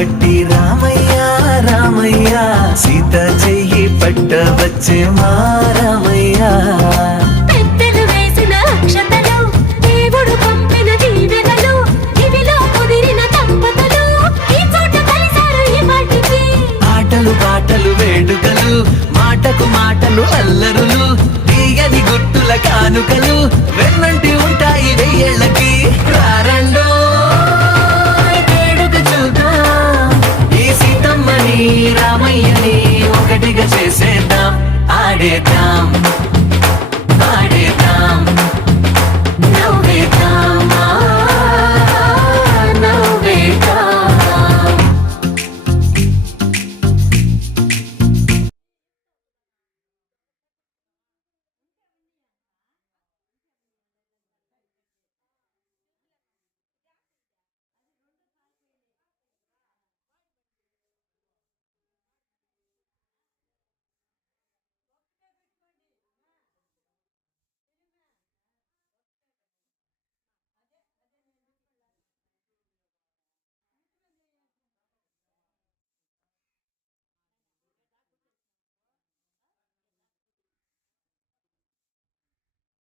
పట్టి రామయ్య రామయ్య సీత చెయ్యి పట్ట వచ్చే మా రామయ్య పెద్దలు వేసిన అక్షతలు దేవుడు పంపిన దీవెనలు ఇవిలో కుదిరిన దంపతులు ఈ చోట కలిసారు ఈ పాటికి ఆటలు పాటలు వేడుకలు మాటకు మాటలు అల్లరులు తీయని గుర్తుల కానుకలు వెన్నంటి ఉంటాయి వెయ్యేళ్ళకి రారండో వేడుక చూద్దాం ఈ సీతమ్మని రామయ్యని ఒకటిగా చేసేద్దాం ఆడేద్దాం